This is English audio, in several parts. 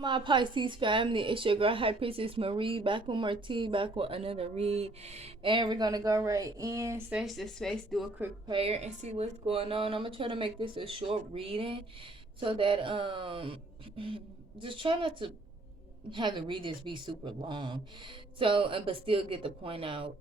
My Pisces family, it's your girl High Priestess Marie, back with more tea, back with another read. And we're gonna go right in, search the space, do a quick prayer, and see what's going on. I'm gonna try to make this a short reading so that just try not to have the readings be super long. So but still get the point out.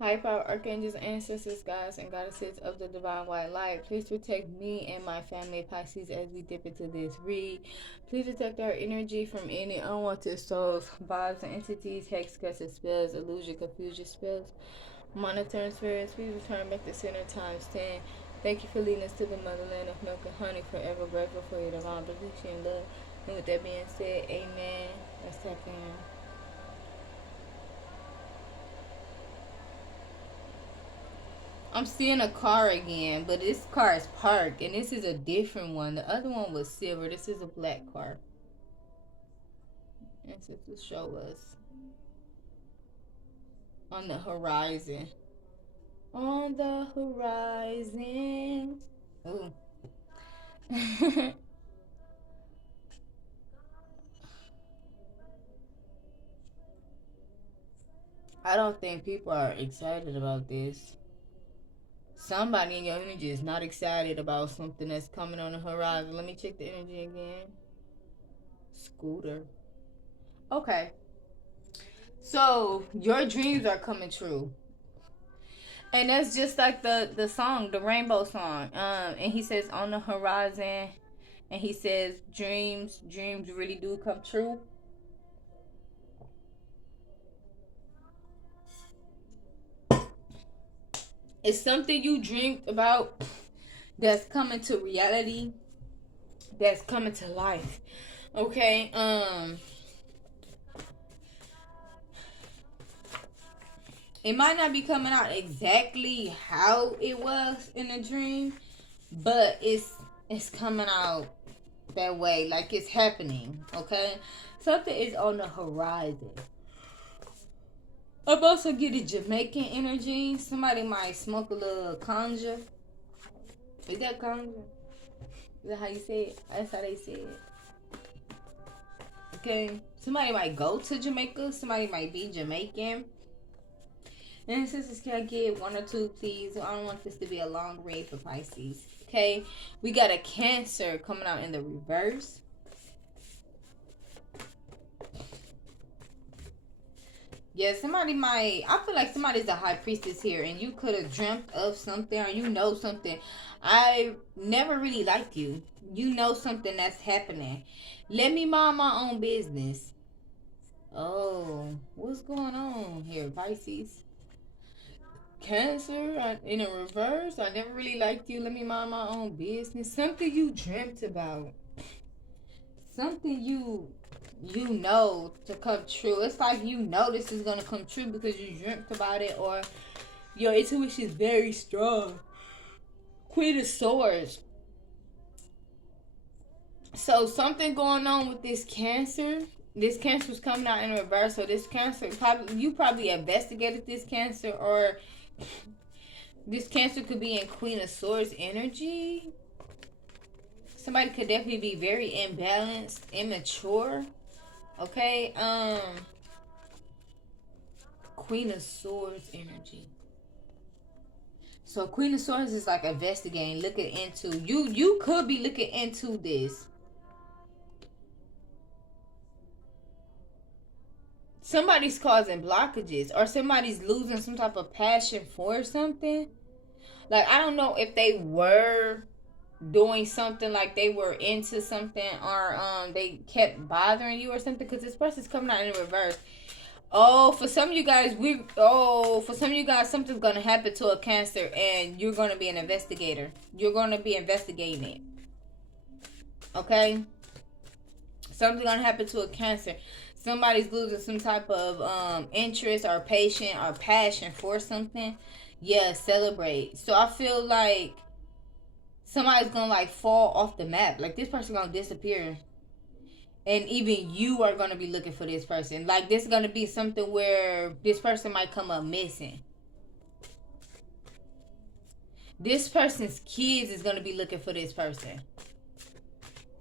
High power archangels, ancestors, gods, and goddesses of the divine white light, please protect me and my family Pisces as we dip into this read. Please protect our energy from any unwanted souls, vibes, and entities, hex, curses, spells, illusion, confusion spells, monitoring spirits. Please return back to center times 10. Thank you for leading us to the motherland of milk and honey. Forever grateful for your divine protection and love. And with that being said, amen. Let's tap in. I'm seeing a car again, but this car is parked, and this is a different one. The other one was silver. This is a black car. And to show us on the horizon. On the horizon. Ooh. I don't think people are excited about this. Somebody in your energy is not excited about something that's coming on the horizon. Let me check the energy again. Scooter. Okay. So your dreams are coming true. And that's just like the song, the rainbow song. And he says on the horizon, and he says dreams really do come true. It's something you dreamed about that's coming to reality, that's coming to life. Okay? It might not be coming out exactly how it was in a dream, but it's coming out that way, like it's happening. Okay? Something is on the horizon. I'm also getting Jamaican energy. Somebody might smoke a little conja. Is that conja? Is that how you say it? That's how they say it. Okay. Somebody might go to Jamaica. Somebody might be Jamaican. And sisters, can I get one or two, please? I don't want this to be a long read for Pisces. Okay. We got a Cancer coming out in the reverse. Yeah, somebody might. I feel like somebody's a high priestess here, and you could have dreamt of something, or you know something. I never really liked you. You know something that's happening. Let me mind my own business. Oh, what's going on here, Pisces? Cancer in a reverse. I never really liked you. Let me mind my own business. Something you dreamt about. Something you know to come true. It's like you know this is gonna come true because you dreamt about it, or your intuition is very strong. Queen of Swords. So something going on with this Cancer. This Cancer is coming out in reverse. So this Cancer, you probably investigated this Cancer, or this Cancer could be in Queen of Swords energy. Somebody could definitely be very imbalanced, immature. Okay, Queen of Swords energy. So Queen of Swords is like investigating, looking into. You could be looking into this. Somebody's causing blockages, or somebody's losing some type of passion for something. Like, I don't know if they were doing something, like they were into something, or they kept bothering you or something, because this person's coming out in reverse. Oh, for some of you guys, something's gonna happen to a Cancer, and you're gonna be an investigator. You're gonna be investigating it. Okay, something's gonna happen to a Cancer. Somebody's losing some type of interest or patience or passion for something. Yeah, celebrate. So I feel like somebody's gonna like fall off the map. Like, this person gonna disappear. And even you are going to be looking for this person. Like, this is going to be something where this person might come up missing. This person's kids is going to be looking for this person.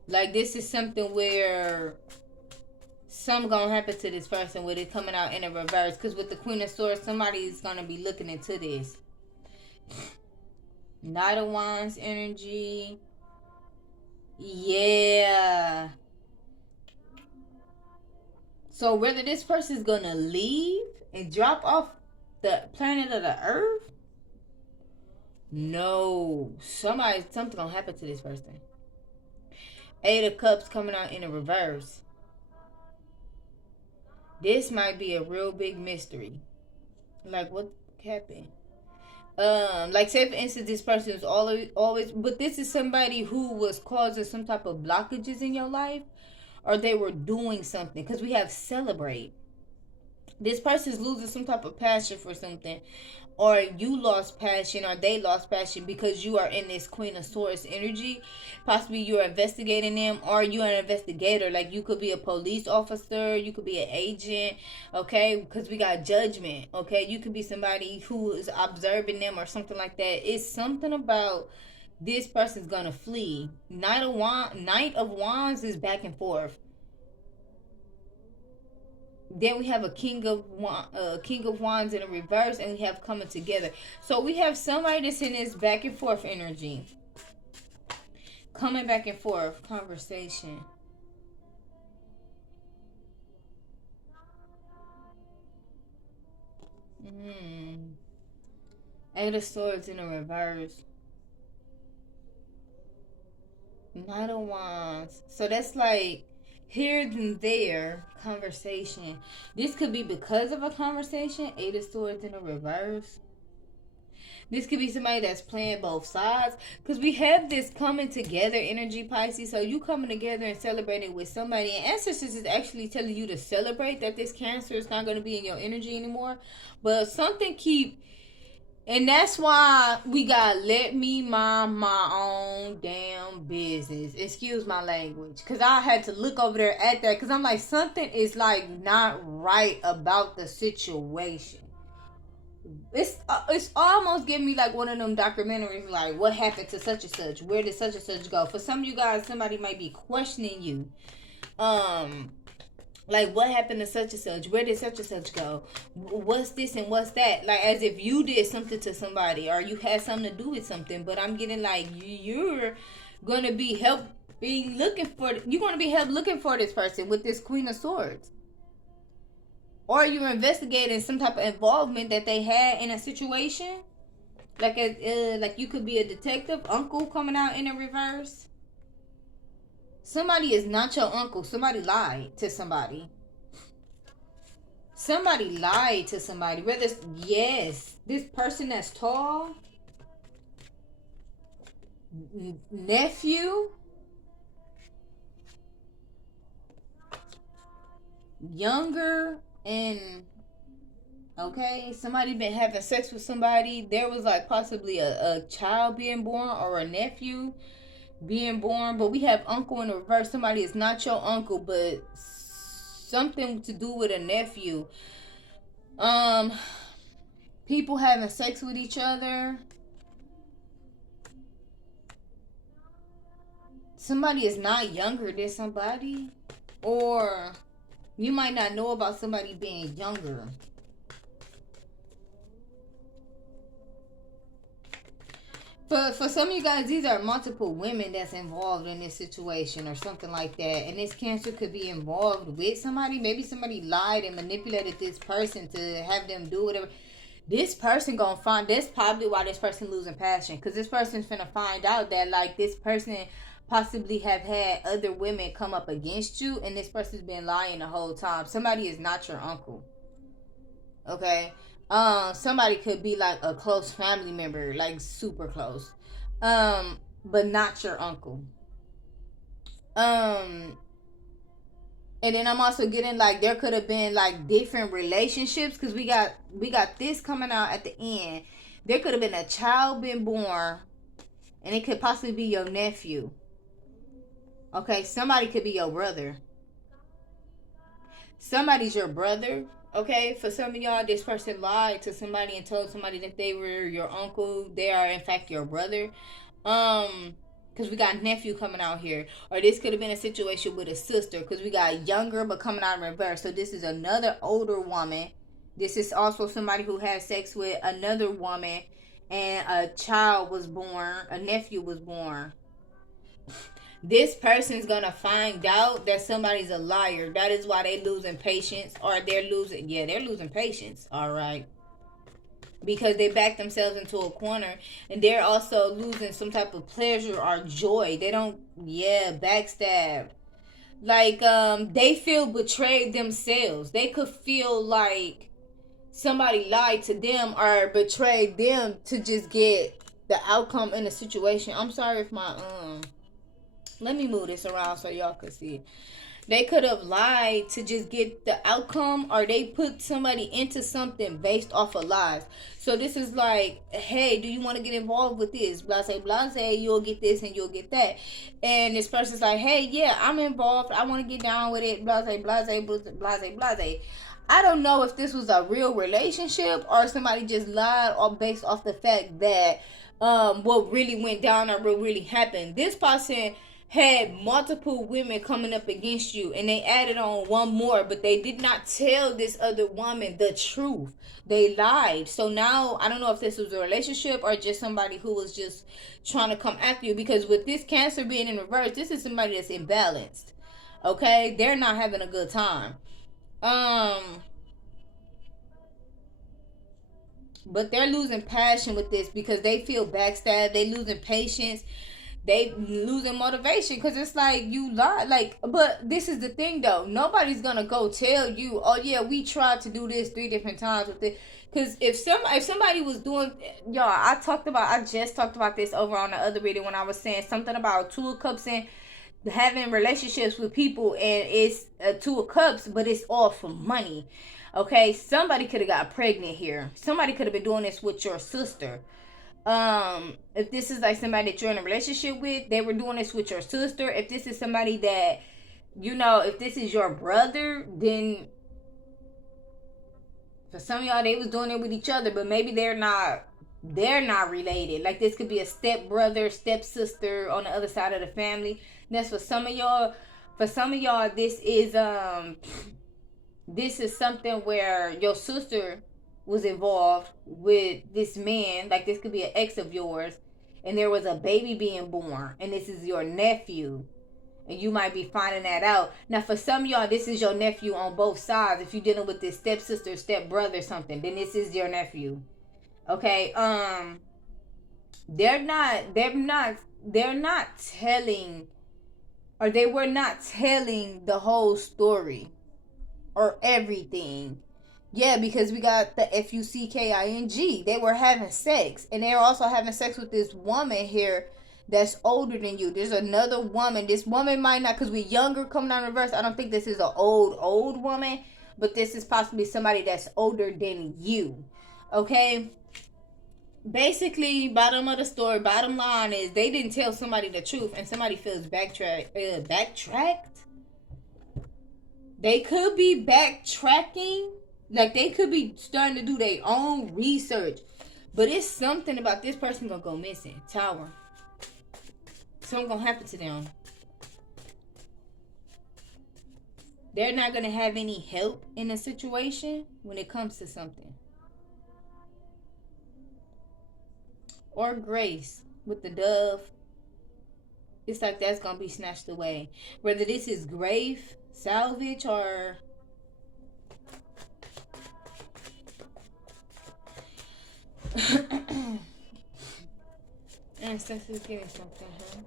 Like this is something where something gonna happen to this person with it coming out in a reverse. Because with the Queen of Swords, somebody's gonna be looking into this. Knight of Wands energy. Yeah. So whether this person's gonna leave and drop off the planet of the Earth, no, something gonna happen to this person. Eight of Cups coming out in a reverse. This might be a real big mystery. Like what happened? Like say for instance, this person is always, but this is somebody who was causing some type of blockages in your life, or they were doing something. Because we have celebrate. This person's losing some type of passion for something, or you lost passion, or they lost passion because you are in this Queen of Swords energy. Possibly you're investigating them, or you're an investigator. Like you could be a police officer, you could be an agent, okay? Because we got judgment, okay? You could be somebody who is observing them or something like that. It's something about this person's gonna flee. Knight of Wands is back and forth. Then we have a King of Wands in a reverse, and we have coming together. So we have somebody that's in this back and forth energy, coming back and forth conversation. Eight of Swords in a reverse. Knight of Wands. So that's like here and there conversation. This could be because of a conversation. Eight of Swords in a reverse. This could be somebody that's playing both sides. Because we have this coming together energy, Pisces. So you coming together and celebrating with somebody. And ancestors is actually telling you to celebrate that this Cancer is not going to be in your energy anymore. But something keep... And that's why we got let me mind my own damn business. Excuse my language. Because I had to look over there at that. Because I'm like, something is like not right about the situation. It's almost giving me like one of them documentaries, like what happened to such and such, where did such and such go. For some of you guys, somebody might be questioning you, like what happened to such and such, where did such and such go, what's this and what's that, like as if you did something to somebody or you had something to do with something. But I'm getting like you're gonna be looking for this person with this Queen of Swords. Or you're investigating some type of involvement that they had in a situation. Like like you could be a detective. Uncle coming out in a reverse. Somebody is not your uncle. Somebody lied to somebody. Somebody lied to somebody. Whether it's, yes, this person that's tall. Nephew. Younger. And okay, somebody been having sex with somebody. There was like possibly a child being born or a nephew being born. But we have uncle in the reverse. Somebody is not your uncle, but something to do with a nephew. People having sex with each other. Somebody is not younger than somebody, or you might not know about somebody being younger. For some of you guys, these are multiple women that's involved in this situation or something like that. And this Cancer could be involved with somebody. Maybe somebody lied and manipulated this person to have them do whatever. This person gonna find... That's probably why this person losing passion. Because this person's finna find out that like this person possibly have had other women come up against you, and this person's been lying the whole time. Somebody is not your uncle. Okay? Somebody could be like a close family member, like super close. But not your uncle. And then I'm also getting like there could have been like different relationships, because we got this coming out at the end. There could have been a child being born, and it could possibly be your nephew. Okay, somebody could be your brother. Somebody's your brother. Okay, for some of y'all, this person lied to somebody and told somebody that they were your uncle. They are in fact your brother. because we got nephew coming out here. Or this could have been a situation with a sister, because we got younger but coming out in reverse. So this is another older woman. This is also somebody who had sex with another woman, and a child was born, a nephew was born. This person's gonna find out that somebody's a liar. That is why they losing patience, or they're losing patience. All right, because they back themselves into a corner, and they're also losing some type of pleasure or joy. They don't, backstab. Like, they feel betrayed themselves. They could feel like somebody lied to them or betrayed them to just get the outcome in a situation. I'm sorry if my let me move this around so y'all can see it. They could have lied to just get the outcome, or they put somebody into something based off of lies. So this is like, hey, do you want to get involved with this? Blase, blase, you'll get this and you'll get that. And this person's like, hey, yeah, I'm involved. I want to get down with it. Blase, blase, blase, blase. I don't know if this was a real relationship or somebody just lied or based off the fact that what really went down or what really happened. This person had multiple women coming up against you, and they added on one more, but they did not tell this other woman the truth. They lied. So now I don't know if this was a relationship or just somebody who was just trying to come after you, because with this Cancer being in reverse, this is somebody that's imbalanced. Okay, they're not having a good time. But they're losing passion with this because they feel backstabbed. They losing patience. They losing motivation, because it's like, you lie. Like, but this is the thing though, nobody's gonna go tell you, oh yeah, we tried to do this 3 different times with it. Because if somebody was doing, y'all, I just talked about this over on the other video when I was saying something about 2 of Cups and having relationships with people, and it's 2 of Cups, but it's all for money. Okay, somebody could have got pregnant here. Somebody could have been doing this with your sister. If this is like somebody that you're in a relationship with, they were doing this with your sister. If this is somebody that, if this is your brother, then for some of y'all, they was doing it with each other, but maybe they're not related. Like, this could be a step brother, step sister on the other side of the family. That's for some of y'all. For some of y'all, this is something where your sister was involved with this man. Like, this could be an ex of yours, and there was a baby being born, and this is your nephew, and you might be finding that out. Now, for some of y'all, this is your nephew on both sides. If you're dealing with this stepsister, stepbrother, something, then this is your nephew. Okay, they're not telling, or they were not telling the whole story or everything. Yeah, because we got the FUCKING. They were having sex, and they were also having sex with this woman here that's older than you. There's another woman. This woman might not, because we're younger coming down reverse. I don't think this is an old woman, but this is possibly somebody that's older than you. Okay? Basically, bottom of the story, bottom line is they didn't tell somebody the truth, and somebody feels backtracked. They could be backtracking. Like, they could be starting to do their own research. But it's something about this person gonna go missing. Tower. Something gonna happen to them. They're not gonna have any help in a situation when it comes to something. Or grace with the dove. It's like that's gonna be snatched away. Whether this is grave, salvage, or ancestors giving something, huh?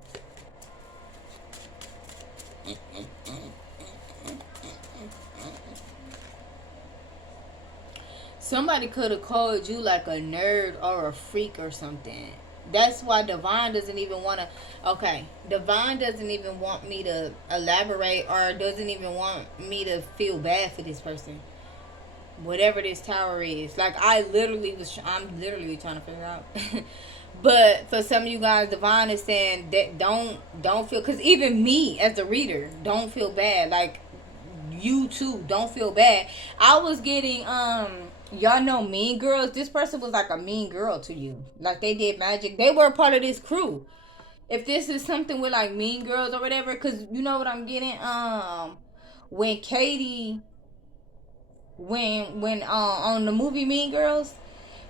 Somebody could have called you like a nerd or a freak or something. That's why Divine doesn't even want to. Okay, Divine doesn't even want me to elaborate, or doesn't even want me to feel bad for this person. Whatever this tower is, like, I'm literally trying to figure out. But for some of you guys, Divine is saying that don't feel, because even me as a reader, don't feel bad. Like, you too, don't feel bad. I was getting y'all know Mean Girls. This person was like a mean girl to you. Like, they did magic. They were a part of this crew. if this is something with like Mean Girls or whatever, because you know what I'm getting. When Katie, when on the movie Mean Girls,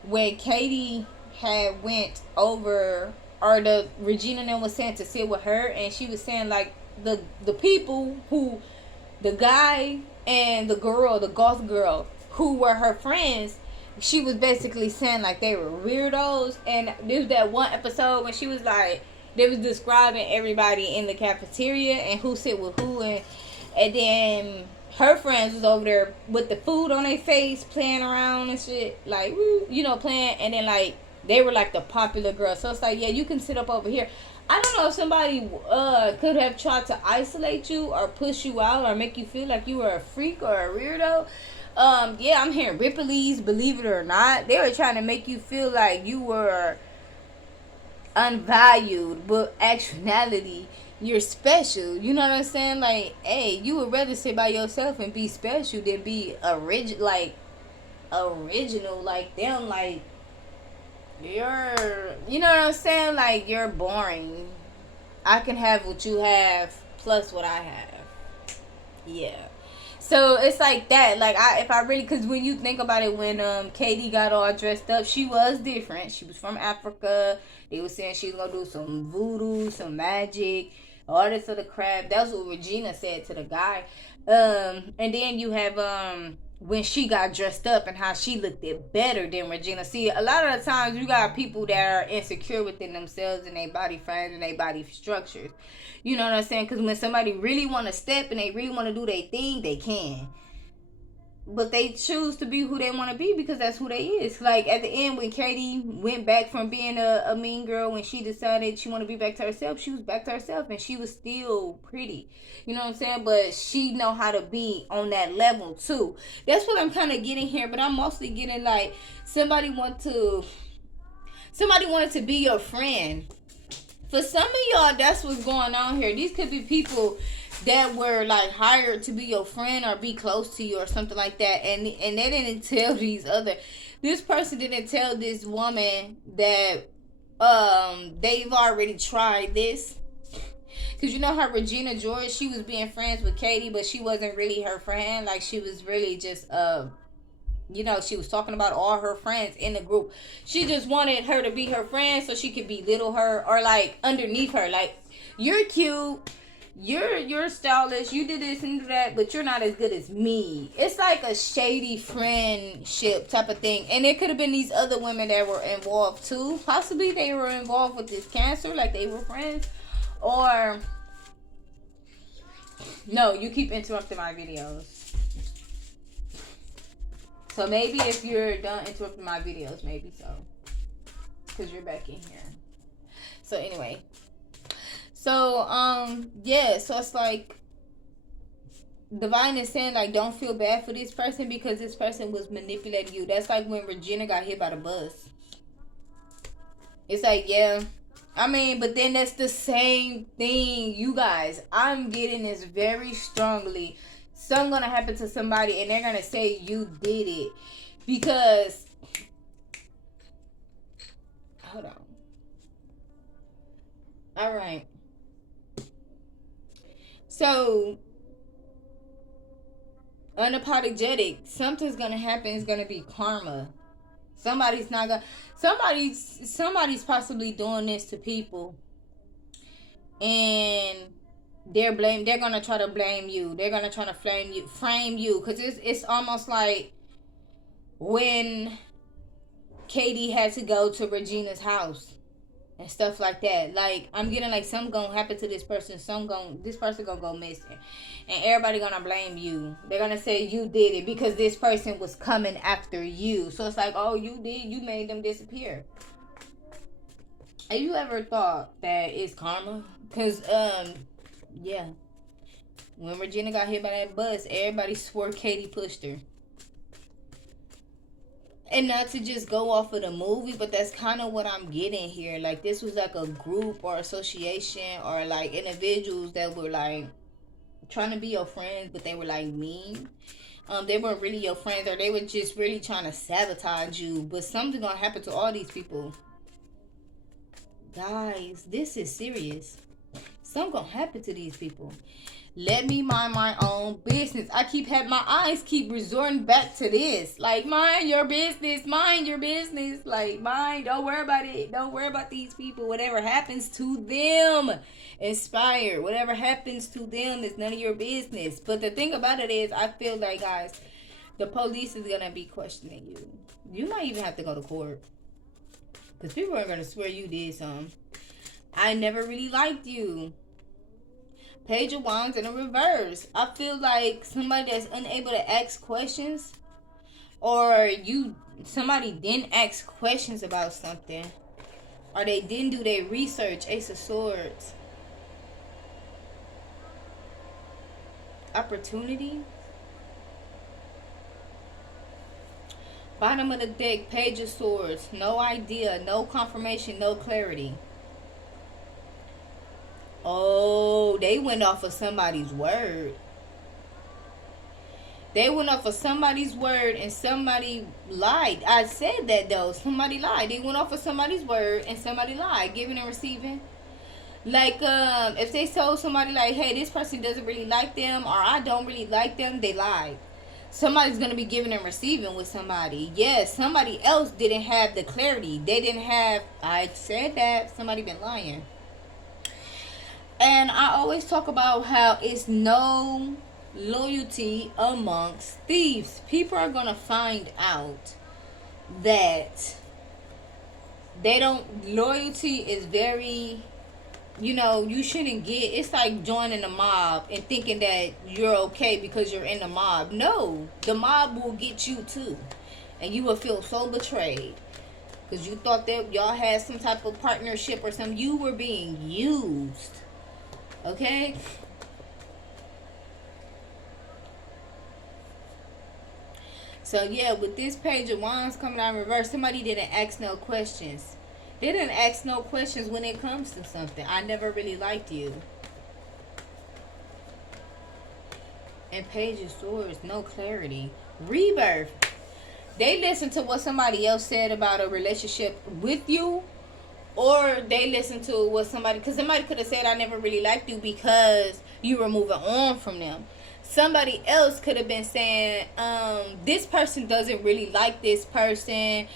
when Katie had went over, or the Regina and them was saying to sit with her, and she was saying like the people who, the guy and the girl, the goth girl, who were her friends, she was basically saying like they were weirdos. And there's that one episode when she was like, they was describing everybody in the cafeteria and who sit with who, and then her friends was over there with the food on their face, playing around and shit, like, you know, playing. And then like they were like the popular girls. So it's like, yeah, you can sit up over here. I don't know if somebody could have tried to isolate you or push you out or make you feel like you were a freak or a weirdo. Yeah, I'm hearing Ripley's, believe it or not. They were trying to make you feel like you were unvalued, but actuality, you're special. You know what I'm saying? Like, hey, you would rather sit by yourself and be special than be original, like them. Like, you're, you know what I'm saying? Like, you're boring. I can have what you have plus what I have. Yeah. So it's like that. Like, if I really, because when you think about it, when Katie got all dressed up, she was different. She was from Africa. They were saying she was gonna do some voodoo, some magic, all this other crap. That's what Regina said to the guy. And then you have when she got dressed up and how she looked it better than Regina. See, a lot of the times you got people that are insecure within themselves and their body frames and their body structures. You know what I'm saying? Because when somebody really want to step and they really want to do their thing, they can. But they choose to be who they want to be because that's who they is. Like at the end, when Katie went back from being a mean girl, when she decided she want to be back to herself, she was back to herself and she was still pretty. You know what I'm saying? But she know how to be on that level too. That's what I'm kind of getting here. But I'm mostly getting like somebody wanted to be your friend. For some of y'all, that's what's going on here. These could be people that were like hired to be your friend or be close to you or something like that, and they didn't tell this person didn't tell this woman that they've already tried this. Because you know how Regina George, she was being friends with Katie, but she wasn't really her friend. Like, she was really just you know, she was talking about all her friends in the group. She just wanted her to be her friend so she could belittle her or like underneath her. Like, you're cute, you're stylish, you did this and do that, but you're not as good as me. It's like a shady friendship type of thing. And it could have been these other women that were involved too. Possibly they were involved with this cancer, like they were friends. Or no, you keep interrupting my videos. So maybe if you're done interrupting my videos, maybe so. Because you're back in here. So anyway. So, yeah. So it's like, Divine is saying, like, don't feel bad for this person because this person was manipulating you. That's like when Regina got hit by the bus. It's like, yeah. I mean, but then that's the same thing, you guys. I'm getting this very strongly. Something gonna happen to somebody and they're gonna say you did it because, hold on. All right. So, unapologetic, something's gonna happen. It's gonna be karma. Somebody's possibly doing this to people, and they're gonna try to blame you. They're gonna try to frame you, because it's almost like when Katie had to go to Regina's house and stuff like that. Like, I'm getting like something gonna happen to this person. This person gonna go missing, and everybody gonna blame you. They're gonna say you did it because this person was coming after you. So it's like, oh, you made them disappear. Have you ever thought that it's karma? Because yeah, when Regina got hit by that bus, everybody swore Katie pushed her. And not to just go off of the movie, but that's kind of what I'm getting here. Like, this was like a group or association or like individuals that were like trying to be your friends, but they were like mean. They weren't really your friends, or they were just really trying to sabotage you. But something's gonna happen to all these people. Guys, this is serious. Something gonna happen to these people. Let me mind my own business. I keep having my eyes keep resorting back to this. Like, mind your business, mind your business. Like, mind, don't worry about it. Don't worry about these people. Whatever happens to them, inspired. Whatever happens to them is none of your business. But the thing about it is, I feel like, guys, the police is gonna be questioning you. You might even have to go to court. Because people are gonna swear you did something. I never really liked you. Page of Wands in a reverse. I feel like somebody that's unable to ask questions, or somebody didn't ask questions about something, or they didn't do their research. Ace of Swords. Opportunity. Bottom of the deck, Page of Swords. No idea, no confirmation, no clarity. Oh, they went off of somebody's word. They went off of somebody's word and somebody lied. I said that though. Somebody lied. They went off of somebody's word and somebody lied. Giving and receiving. Like, if they told somebody like, hey, this person doesn't really like them, or I don't really like them, they lied. Somebody's going to be giving and receiving with somebody. Yes, somebody else didn't have the clarity. They didn't have, I said that, somebody been lying. And I always talk about how it's no loyalty amongst thieves. People are going to find out that loyalty is very, you shouldn't get, it's like joining a mob and thinking that you're okay because you're in the mob. No, the mob will get you too. And you will feel so betrayed. Because you thought that y'all had some type of partnership or something. You were being used. Okay? So yeah, with this Page of Wands coming out in reverse, somebody didn't ask no questions. They didn't ask no questions when it comes to something. I never really liked you. And Page of Swords, no clarity. Rebirth. They listened to what somebody else said about a relationship with you. Or they listen to what somebody, because somebody could have said, I never really liked you because you were moving on from them. Somebody else could have been saying, this person doesn't really like this person.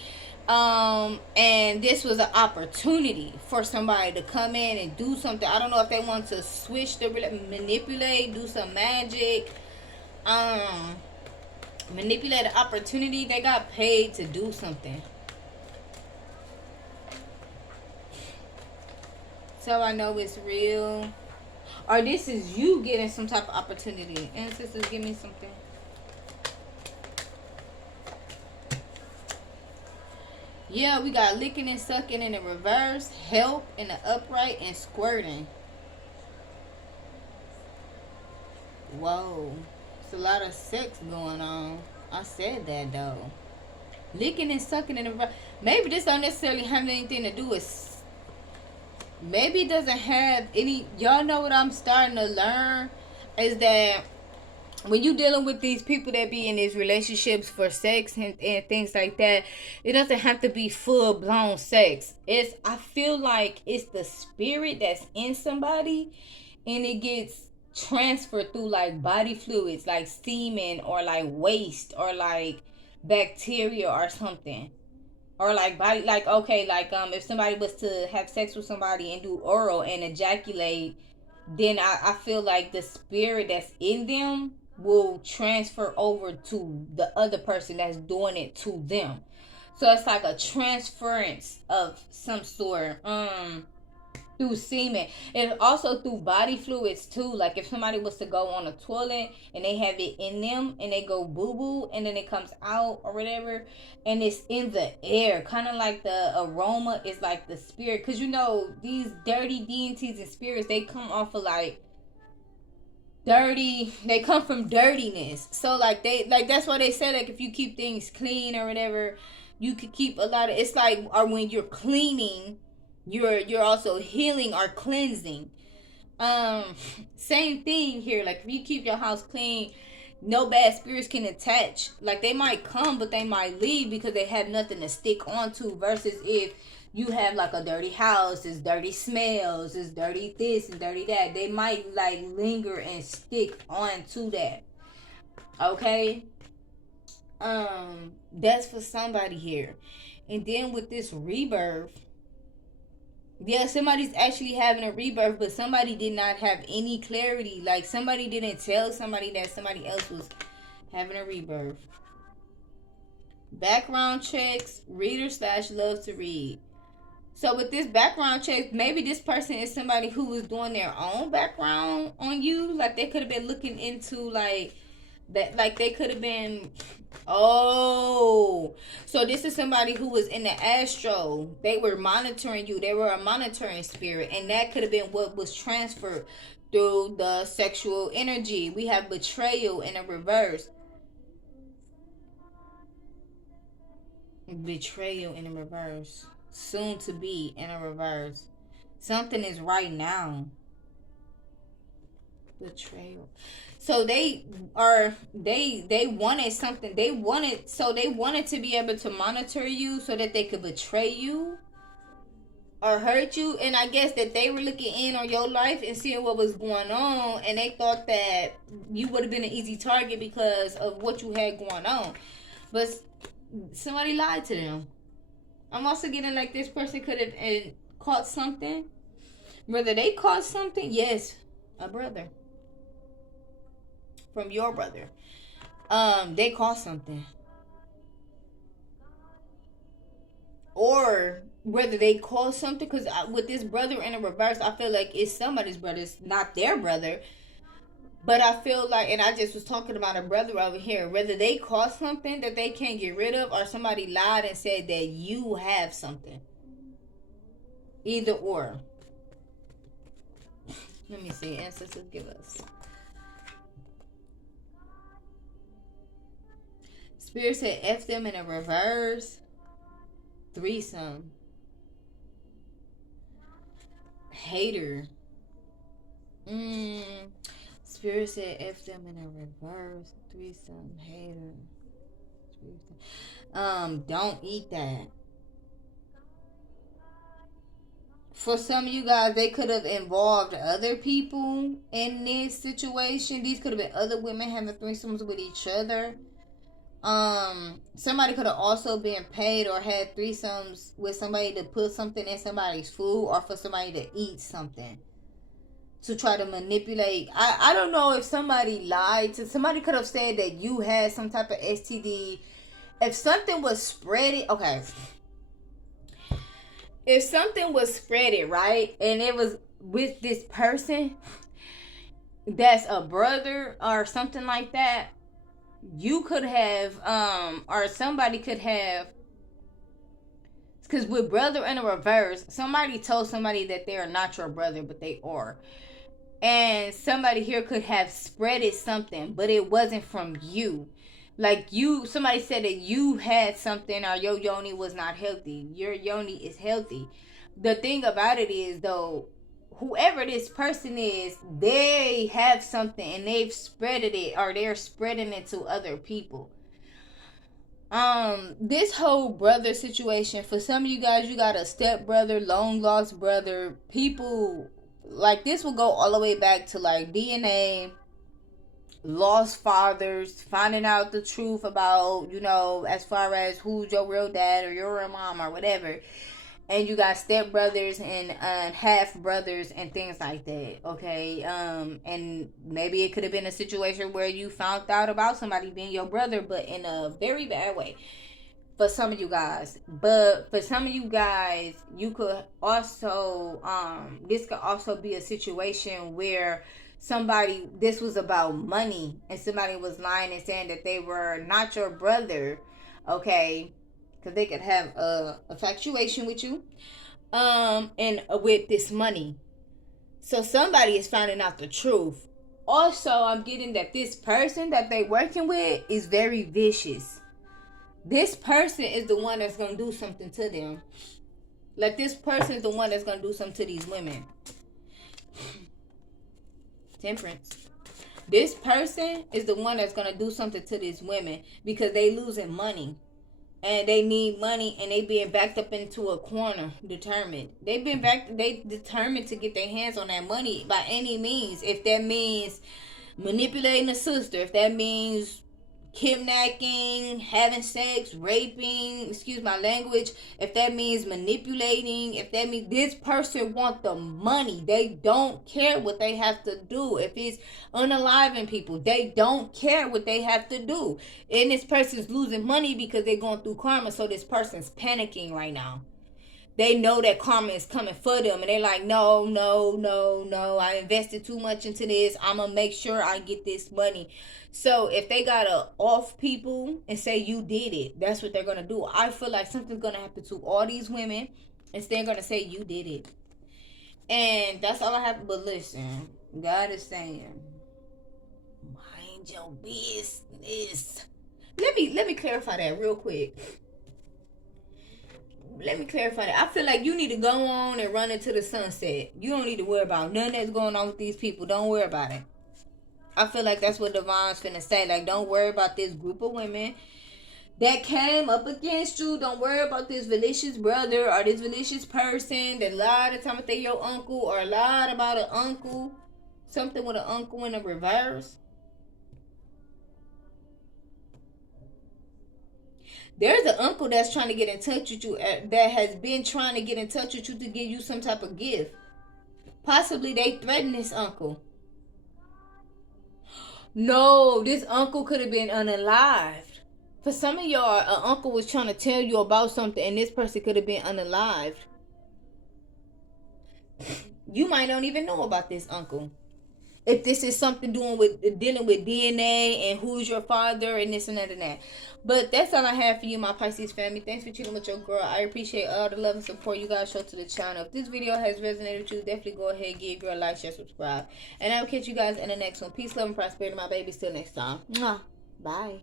And this was an opportunity for somebody to come in and do something. I don't know if they want to switch the, manipulate, do some magic. Manipulate the opportunity. They got paid to do something. So I know it's real. Or this is you getting some type of opportunity. Ancestors, give me something. Yeah, we got licking and sucking in the reverse, help in the upright, and squirting. Whoa. It's a lot of sex going on. I said that though. Licking and sucking in the reverse. Maybe this don't necessarily have anything to do with, maybe it doesn't have any, y'all know what I'm starting to learn is that when you dealing with these people that be in these relationships for sex and things like that, it doesn't have to be full-blown sex. I feel like it's the spirit that's in somebody and it gets transferred through like body fluids, like semen or like waste or like bacteria or something. Or like body, like, okay, like if somebody was to have sex with somebody and do oral and ejaculate, then I feel like the spirit that's in them will transfer over to the other person that's doing it to them. So it's like a transference of some sort. Through semen and also through body fluids too. Like if somebody was to go on a toilet and they have it in them and they go boo-boo and then it comes out or whatever and it's in the air, kind of like the aroma is like the spirit, because these dirty deities and spirits, they come off of like dirty, they come from dirtiness. So like that's why they say like if you keep things clean or whatever, you could keep a lot of, it's like, or when you're cleaning, you're also healing or cleansing. Same thing here. Like if you keep your house clean, no bad spirits can attach. Like they might come, but they might leave because they have nothing to stick onto. Versus if you have like a dirty house, it's dirty smells, it's dirty this and dirty that. They might like linger and stick on to that. Okay? That's for somebody here. And then with this rebirth, yeah, somebody's actually having a rebirth, but somebody did not have any clarity. Like somebody didn't tell somebody that somebody else was having a rebirth. Background checks, reader slash loves to read. So with this background check, maybe this person is somebody who was doing their own background on you. Like they could have been looking into like that, like they could have been, oh, so this is somebody who was in the astro. They were monitoring you. They were a monitoring spirit, and that could have been what was transferred through the sexual energy. We have betrayal in a reverse. Betrayal in a reverse. Soon to be in a reverse. Something is right now. Betrayal. So they wanted something. They wanted to be able to monitor you so that they could betray you or hurt you. And I guess that they were looking in on your life and seeing what was going on, and they thought that you would have been an easy target because of what you had going on. But somebody lied to them. I'm also getting like this person could have caught something. Whether they caught something, yes, a brother. From your brother. They caught something. Or whether they caught something, because with this brother in a reverse, I feel like it's somebody's brother. It's not their brother. But I feel like, and I just was talking about a brother over here, whether they caught something that they can't get rid of, or somebody lied and said that you have something. Either or. Let me see. Ancestors give us. Spirit said F them in a reverse. Threesome. Hater. Spirit said F them in a reverse. Threesome. Hater. Don't eat that. For some of you guys, they could have involved other people in this situation. These could have been other women having threesomes with each other. Somebody could have also been paid or had threesomes with somebody to put something in somebody's food, or for somebody to eat something to try to manipulate. I don't know if somebody lied to somebody. Could have said that you had some type of STD. If something was spreading, okay. If something was spreading, right, and it was with this person that's a brother or something like that, you could have, or somebody could have, because with brother in a reverse, somebody told somebody that they are not your brother, but they are. And somebody here could have spreaded something, but it wasn't from you. Like somebody said that you had something, or your yoni was not healthy. Your yoni is healthy. The thing about it is, though, whoever this person is, they have something and they've spreaded it, or they're spreading it to other people. This whole brother situation, for some of you guys, you got a step brother, long lost brother. People like this will go all the way back to like DNA, lost fathers, finding out the truth about, as far as who's your real dad or your real mom or whatever. And you got step brothers and half brothers and things like that. Okay. And maybe it could have been a situation where you found out about somebody being your brother, but in a very bad way for some of you guys. But for some of you guys, you could also, this could also be a situation where this was about money, and somebody was lying and saying that they were not your brother. Okay. Because they could have a infatuation with you, and with this money. So somebody is finding out the truth. Also, I'm getting that this person that they working with is very vicious. This person is the one that's going to do something to them. Like, this person is the one that's going to do something to these women. Temperance. This person is the one that's going to do something to these women because they losing money. and they need money, and they being backed up into a corner, determined. They determined to get their hands on that money by any means. If that means manipulating a sister, if that means kidnapping, having sex, raping, excuse my language, if that means manipulating, if that means this person want the money, they don't care what they have to do. If it's unaliving people, they don't care what they have to do. And this person's losing money because they're going through karma, so this person's panicking right now. They know that karma is coming for them, and they're like, no, no, no, no, I invested too much into this, I'm gonna make sure I get this money. So if they gotta off people and say you did it, that's what they're gonna do. I feel like something's gonna happen to all these women, and they're gonna say you did it. And that's all I have. But listen, God is saying, mind your business. Let me clarify that real quick. Let me clarify that. I feel like you need to go on and run into the sunset. You don't need to worry about nothing that's going on with these people. Don't worry about it. I feel like that's what Divine's finna say. Like, don't worry about this group of women that came up against you. Don't worry about this malicious brother or this malicious person that lied to tell me they your uncle, or lied about an uncle. Something with an uncle in the reverse. There's an uncle that's trying to get in touch with you, that has been trying to get in touch with you to give you some type of gift. Possibly they threatened this uncle. No, this uncle could have been unalived. For some of y'all, an uncle was trying to tell you about something, and this person could have been unalived. You might not even know about this uncle. If this is something dealing with DNA and who's your father and this and that and that. But that's all I have for you, my Pisces family. Thanks for chilling with your girl. I appreciate all the love and support you guys show to the channel. If this video has resonated with you, definitely go ahead and give your girl a like, share, subscribe. And I will catch you guys in the next one. Peace, love, and prosperity, my babies. Till next time. Mwah. Bye.